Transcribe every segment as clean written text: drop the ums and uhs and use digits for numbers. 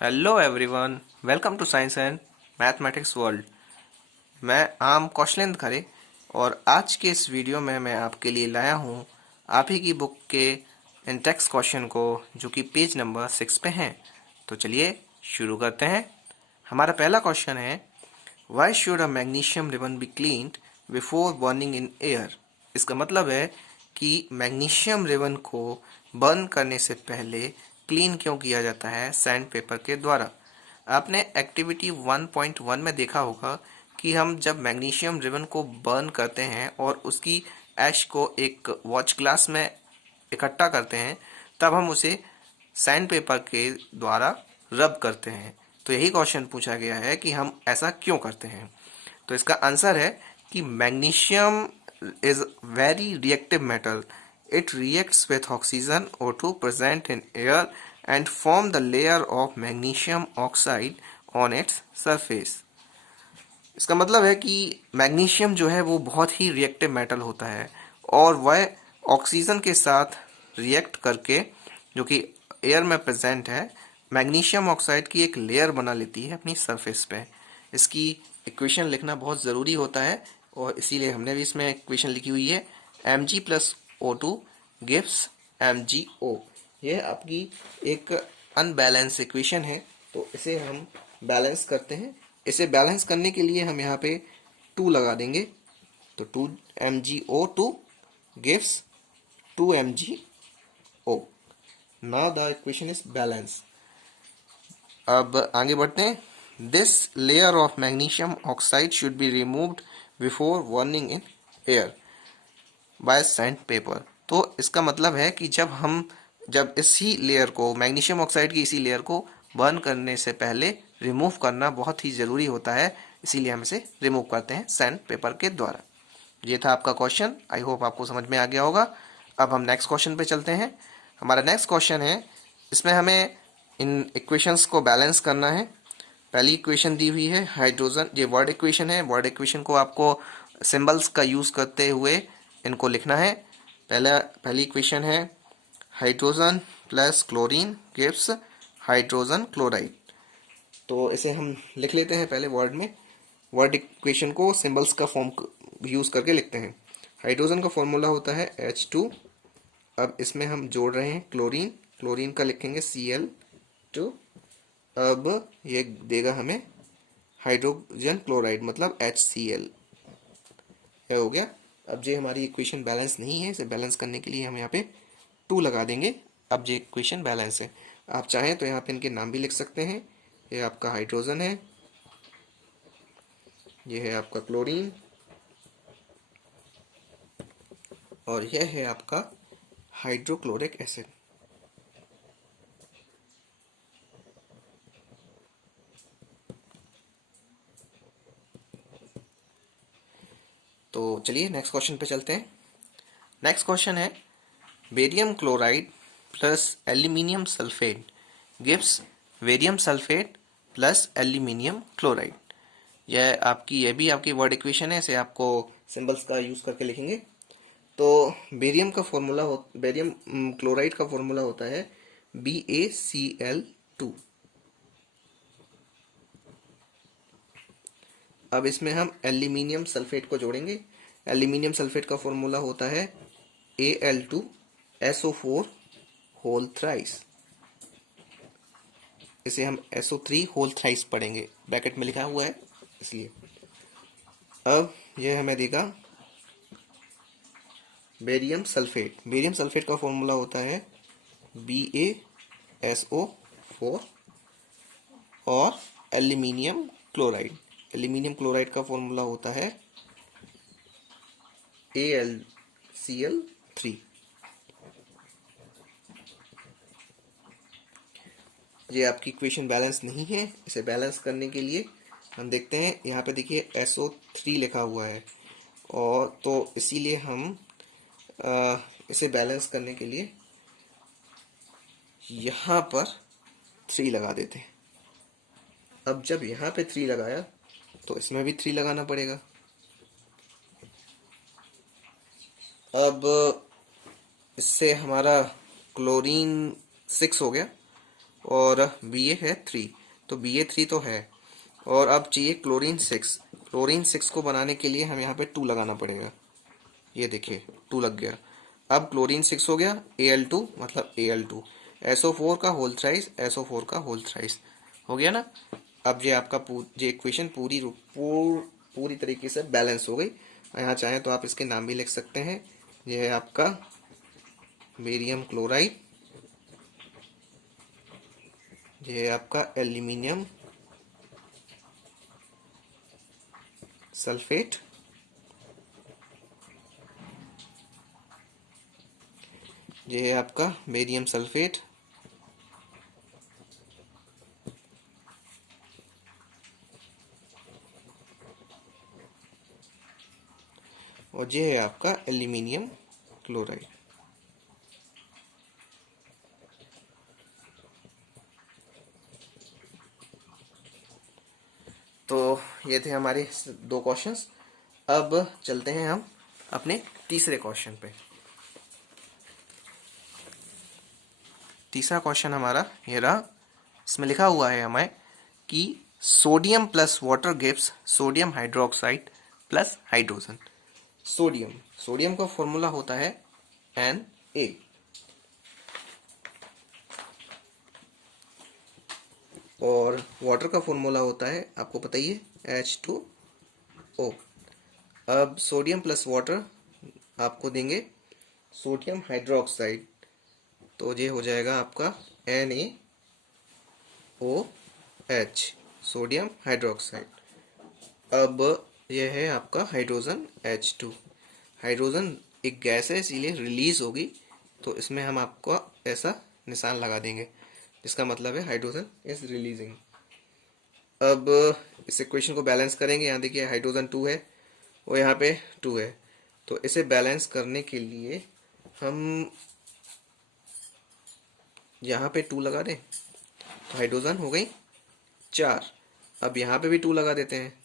Hello everyone, welcome to science and mathematics world. मैं am Kaushalendra खरे और आज के इस वीडियो में मैं आपके लिए लाया हूँ आप ही की बुक के इन टेक्स्ट क्वेश्चन को, जो कि पेज नंबर 6 पे हैं। तो चलिए शुरू करते हैं। हमारा पहला क्वेश्चन है, why should a magnesium ribbon be cleaned before burning in air. इसका मतलब है कि मैग्नीशियम रिबन को बर्न करने से पहले क्लीन क्यों किया जाता है सैंड पेपर के द्वारा। आपने एक्टिविटी 1.1 में देखा होगा कि हम जब मैग्नीशियम रिबन को बर्न करते हैं और उसकी ऐश को एक वॉच ग्लास में इकट्ठा करते हैं, तब हम उसे सैंड पेपर के द्वारा रब करते हैं। तो यही क्वेश्चन पूछा गया है कि हम ऐसा क्यों करते हैं। तो इसका आंसर है कि magnesium is very reactive metal. It reacts with oxygen O2 present in air and form the layer of magnesium oxide on its surface। इसका मतलब है कि मैग्नीशियम जो है वो बहुत ही रिएक्टिव मेटल होता है और वह ऑक्सीजन के साथ रिएक्ट करके, जो कि एयर में प्रेजेंट है, मैग्नीशियम ऑक्साइड की एक लेयर बना लेती है अपनी सरफेस पे। इसकी इक्वेशन लिखना बहुत ज़रूरी होता है और इसीलिए हमने भी इसमें इक्वेशन लिखी हुई है, Mg+O2 गिव्स MgO। यह आपकी एक अनबैलेंस इक्वेशन है, तो इसे हम बैलेंस करते हैं। इसे बैलेंस करने के लिए हम यहाँ पे 2 लगा देंगे, तो 2 MgO2 gives 2 MgO। Now the equation is balance. अब आगे बढ़ते हैं। This layer of magnesium oxide should be removed before burning in air by sand paper. तो इसका मतलब है कि जब इसी लेयर को, मैग्नीशियम ऑक्साइड की इसी लेयर को बर्न करने से पहले रिमूव करना बहुत ही ज़रूरी होता है, इसीलिए हम इसे रिमूव करते हैं सैंड पेपर के द्वारा। ये था आपका क्वेश्चन। आई होप आपको समझ में आ गया होगा। अब हम नेक्स्ट क्वेश्चन पे चलते हैं। हमारा नेक्स्ट क्वेश्चन है, इसमें हमें इन इक्वेशंस को बैलेंस करना है। पहली इक्वेशन दी हुई है हाइड्रोजन, ये वर्ड इक्वेशन है। वर्ड इक्वेशन को आपको सिंबल्स का यूज़ करते हुए इनको लिखना है। पहली इक्वेशन है hydrogen plus chlorine gives hydrogen chloride. तो इसे हम लिख लेते हैं पहले वर्ड में। वर्ड इक्वेशन को सिंबल्स का फॉर्म यूज़ करके लिखते हैं। हाइड्रोजन का फॉर्मूला होता है H2। अब इसमें हम जोड़ रहे हैं क्लोरीन। क्लोरीन का लिखेंगे Cl2। अब ये देगा हमें हाइड्रोजन क्लोराइड, मतलब HCl। यह हो गया। अब ये हमारी इक्वेशन बैलेंस नहीं है, इसे बैलेंस करने के लिए हम यहाँ पे 2 लगा देंगे। अब ये इक्वेशन बैलेंस है। आप चाहें तो यहाँ पे इनके नाम भी लिख सकते हैं। ये आपका हाइड्रोजन है, ये है आपका क्लोरीन, और यह है आपका हाइड्रोक्लोरिक एसिड। तो चलिए नेक्स्ट क्वेश्चन पे चलते हैं। नेक्स्ट क्वेश्चन है, barium chloride plus aluminium sulphate gives barium sulphate plus aluminium chloride. यह भी आपकी वर्ड इक्वेशन है, इसे आपको सिंबल्स का यूज करके लिखेंगे। तो बेरियम क्लोराइड का फॉर्मूला होता है BaCl2। अब इसमें हम एल्यूमिनियम सल्फेट को जोड़ेंगे। एल्यूमिनियम सल्फेट का फॉर्मूला होता है Al2SO4 होल थ्राइस। इसे हम SO3 होल थ्राइस पढ़ेंगे, ब्रैकेट में लिखा हुआ है इसलिए। अब यह हमें देगा बेरियम सल्फेट। बेरियम सल्फेट का फॉर्मूला होता है BaSO4 और एल्यूमिनियम क्लोराइड। एल्यूमिनियम क्लोराइड का फॉर्मूला होता है AlCl3। ये आपकी इक्वेशन बैलेंस नहीं है। इसे बैलेंस करने के लिए हम देखते हैं, यहाँ पे देखिए SO3 लिखा हुआ है, और तो इसीलिए हम इसे बैलेंस करने के लिए यहाँ पर 3 लगा देते हैं। अब जब यहाँ पे 3 लगाया तो इसमें भी 3 लगाना पड़ेगा। अब इससे हमारा क्लोरीन 6 हो गया और Ba है 3, तो Ba3 तो है। और अब चाहिए क्लोरीन 6। क्लोरीन 6 को बनाने के लिए हम यहाँ पे 2 लगाना पड़ेगा। ये देखिए 2 लग गया। अब क्लोरीन 6 हो गया, Al2 मतलब Al2, SO4 का होल थ्राइस, SO4 का होल थ्राइस हो गया ना। अब ये आपका ये इक्वेशन पूरी तरीके से बैलेंस हो गई। यहाँ चाहें तो आप इसके नाम भी लिख सकते हैं। ये है आपका बेरियम क्लोराइड, ये है आपका एल्यूमिनियम सल्फेट, ये है आपका बेरियम सल्फेट, और ये है आपका एल्यूमिनियम क्लोराइड। तो ये थे हमारे 2 क्वेश्चंस। अब चलते हैं हम अपने तीसरे क्वेश्चन पे। तीसरा क्वेश्चन हमारा ये रहा। इसमें लिखा हुआ है हमें कि sodium plus water gives sodium hydroxide plus hydrogen. Sodium का फॉर्मूला होता है Na, और वाटर का फॉर्मूला होता है, आपको पता ही है, H2O। अब सोडियम प्लस वाटर आपको देंगे सोडियम हाइड्रोक्साइड, तो ये हो जाएगा आपका NaOH, सोडियम हाइड्रोक्साइड। अब यह है आपका हाइड्रोजन H2। हाइड्रोजन एक गैस है, इसीलिए रिलीज होगी, तो इसमें हम आपको ऐसा निशान लगा देंगे, जिसका मतलब है हाइड्रोजन इज रिलीजिंग। अब इस इक्वेशन को बैलेंस करेंगे। यहाँ देखिए हाइड्रोजन 2 है और यहाँ पे 2 है, तो इसे बैलेंस करने के लिए हम यहाँ पे 2 लगा दें, तो हाइड्रोजन हो गई 4। अब यहाँ पे भी 2 लगा देते हैं,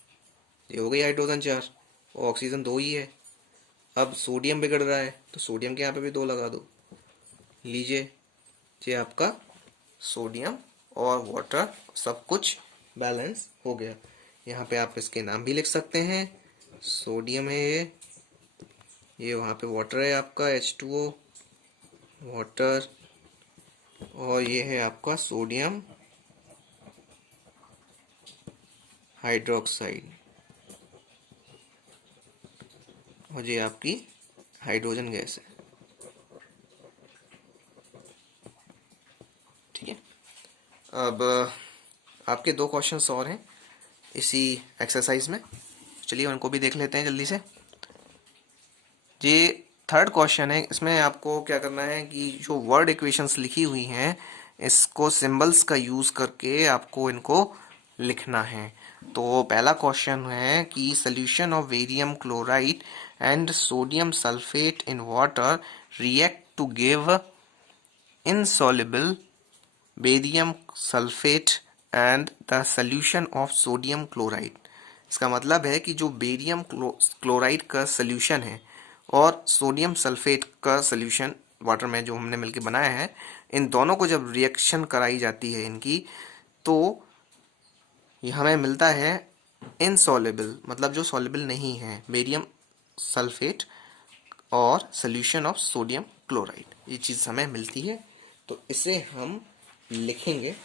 ये हो गई हाइड्रोजन 4, और ऑक्सीजन 2 ही है। अब सोडियम बिगड़ रहा है, तो सोडियम के यहाँ पे भी 2 लगा दो। लीजिए, ये आपका सोडियम और वाटर सब कुछ बैलेंस हो गया। यहाँ पे आप इसके नाम भी लिख सकते हैं। सोडियम है ये वहाँ पे वाटर है आपका H2O, वाटर, और ये है आपका सोडियम हाइड्रोक्साइड, और ये आपकी हाइड्रोजन गैस है। ठीक है। अब आपके 2 क्वेश्चंस और हैं इसी एक्सरसाइज में, चलिए उनको भी देख लेते हैं जल्दी से। ये थर्ड क्वेश्चन है, इसमें आपको क्या करना है कि जो वर्ड इक्वेशंस लिखी हुई हैं, इसको सिंबल्स का यूज़ करके आपको इनको लिखना है। तो पहला क्वेश्चन है कि solution of barium chloride and sodium sulphate in water react to give insoluble barium sulphate and the solution of sodium chloride. इसका मतलब है कि जो बेरियम क्लोराइड का सॉल्यूशन है और सोडियम सल्फेट का सॉल्यूशन वाटर में जो हमने मिलकर बनाया है, इन दोनों को जब रिएक्शन कराई जाती है इनकी, तो ये हमें मिलता है इनसॉल्युबल, मतलब जो सॉल्युबल नहीं है, बेरियम सल्फेट और सॉल्यूशन ऑफ सोडियम क्लोराइड, ये चीज़ हमें मिलती है। तो इसे हम लिखेंगे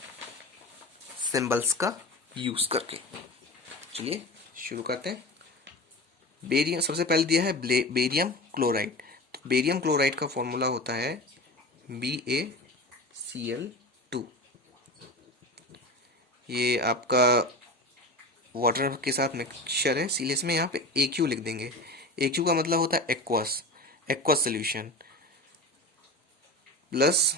सिंबल्स का यूज़ करके। चलिए शुरू करते हैं। बेरियम सबसे पहले दिया है बेरियम क्लोराइड, तो बेरियम क्लोराइड का फॉर्मूला होता है BaCl2। ये आपका वाटर के साथ मिक्सचर है, इसलिए इसमें यहाँ पे AQ लिख देंगे। AQ का मतलब होता है एक्वस, एक्वस सोल्यूशन, प्लस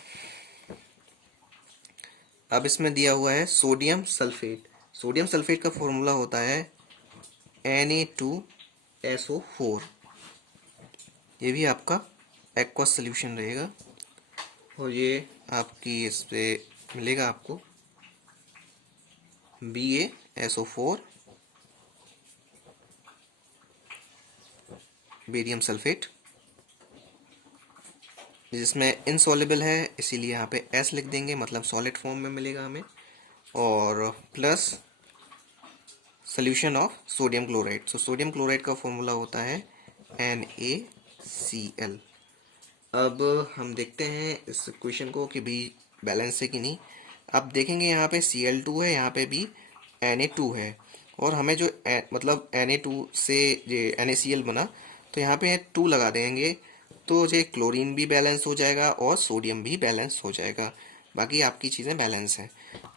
अब इसमें दिया हुआ है सोडियम सल्फेट। सोडियम सल्फेट का फॉर्मूला होता है Na2SO4, ये भी आपका एक्वस सोल्यूशन रहेगा, और ये आपकी इस पे मिलेगा आपको BaSO4 बेरियम सल्फेट, जिसमें इनसॉल्युबल है इसीलिए यहाँ पे एस लिख देंगे, मतलब सॉलिड फॉर्म में मिलेगा हमें, और plus solution of sodium chloride. So sodium chloride का फॉर्मूला होता है NaCl। अब हम देखते हैं इस इक्वेशन को कि भी बैलेंस है कि नहीं। अब देखेंगे यहाँ पे Cl2 है, यहाँ पे भी Na2 है, और हमें जो मतलब Na2 से ये NaCl बना, तो यहाँ पे 2 लगा देंगे, तो ये क्लोरीन भी बैलेंस हो जाएगा और सोडियम भी बैलेंस हो जाएगा, बाकी आपकी चीज़ें बैलेंस हैं।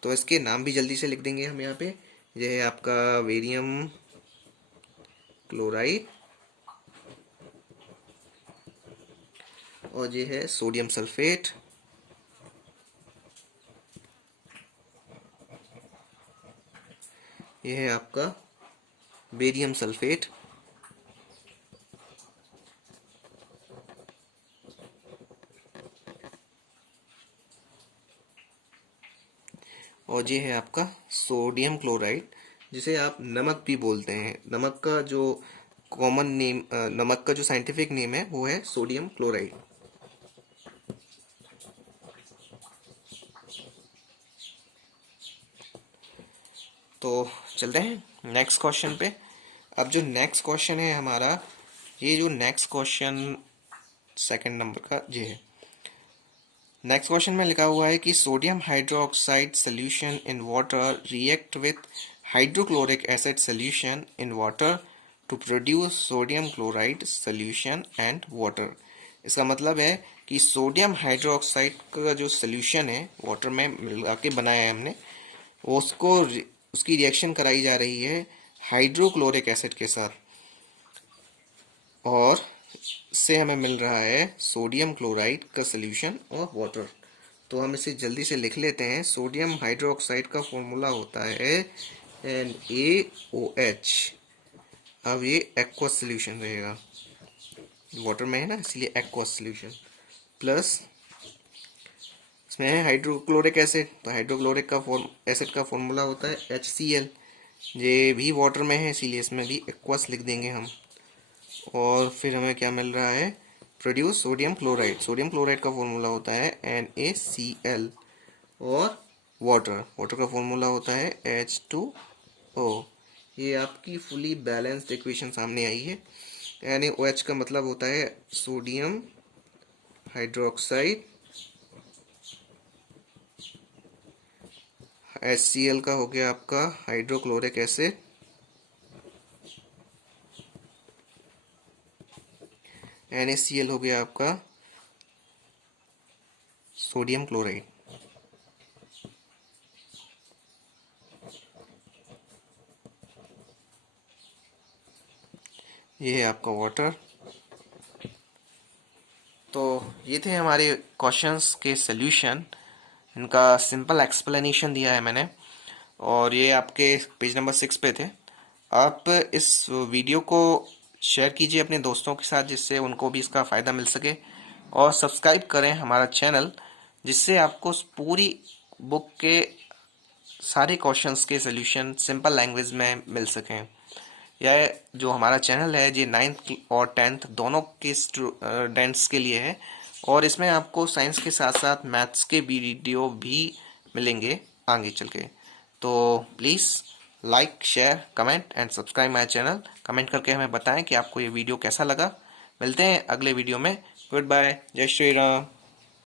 तो इसके नाम भी जल्दी से लिख देंगे हम यहाँ पे। यह है आपका वेरियम क्लोराइड और ये है सोडियम सल्फेट। यह है आपका बेरियम सल्फेट। और ये है आपका सोडियम क्लोराइड, जिसे आप नमक भी बोलते हैं। नमक का जो कॉमन नेम, नमक का जो साइंटिफिक नेम है वो है सोडियम क्लोराइड। तो चलते हैं नेक्स्ट क्वेश्चन पे। अब जो नेक्स्ट क्वेश्चन है हमारा, ये जो नेक्स्ट क्वेश्चन सेकंड नंबर का ये है। नेक्स्ट क्वेश्चन में लिखा हुआ है कि sodium hydroxide solution in water react with hydrochloric acid solution in water to produce sodium chloride solution and water. इसका मतलब है कि सोडियम हाइड्रोक्साइड का जो सोल्यूशन है वाटर में मिला के बनाया है हमने, उसको उसकी रिएक्शन कराई जा रही है हाइड्रोक्लोरिक एसिड के साथ, और से हमें मिल रहा है सोडियम क्लोराइड का सोल्यूशन और वाटर। तो हम इसे जल्दी से लिख लेते हैं। सोडियम हाइड्रोक्साइड का फॉर्मूला होता है NaOH। अब ये एक्वस सोल्यूशन रहेगा, वाटर में है ना इसलिए एक्वस सोल्यूशन, प्लस इसमें है हाइड्रोक्लोरिक एसिड, तो हाइड्रोक्लोरिक का एसिड का फॉर्मूला होता है HCl। ये भी वाटर में है इसीलिए इसमें भी एक्वस लिख देंगे हम। और फिर हमें क्या मिल रहा है, produce sodium chloride. Sodium chloride का फॉर्मूला होता है NaCl, और वाटर का फॉर्मूला होता है H2O। ये आपकी फुली बैलेंस्ड इक्वेशन सामने आई है। NaOH का मतलब होता है सोडियम हाइड्रोक्साइड, HCl का हो गया आपका हाइड्रोक्लोरिक एसिड, NaCl हो गया आपका सोडियम क्लोराइड। ये है आपका वाटर। तो ये थे हमारे क्वेश्चंस के सॉल्यूशन, इनका सिंपल एक्सप्लेनेशन दिया है मैंने, और ये आपके पेज नंबर 6 पे थे। आप इस वीडियो को शेयर कीजिए अपने दोस्तों के साथ, जिससे उनको भी इसका फ़ायदा मिल सके, और सब्सक्राइब करें हमारा चैनल, जिससे आपको पूरी बुक के सारे क्वेश्चंस के सॉल्यूशन सिंपल लैंग्वेज में मिल सकें। यह जो हमारा चैनल है ये 9th और 10th दोनों के स्टूडेंट्स के लिए है, और इसमें आपको साइंस के साथ साथ मैथ्स के वीडियो भी मिलेंगे आगे चल के। तो please like, share, comment and subscribe my channel. Comment करके हमें बताएं कि आपको ये वीडियो कैसा लगा। मिलते हैं अगले वीडियो में। गुड बाय, जय श्री राम।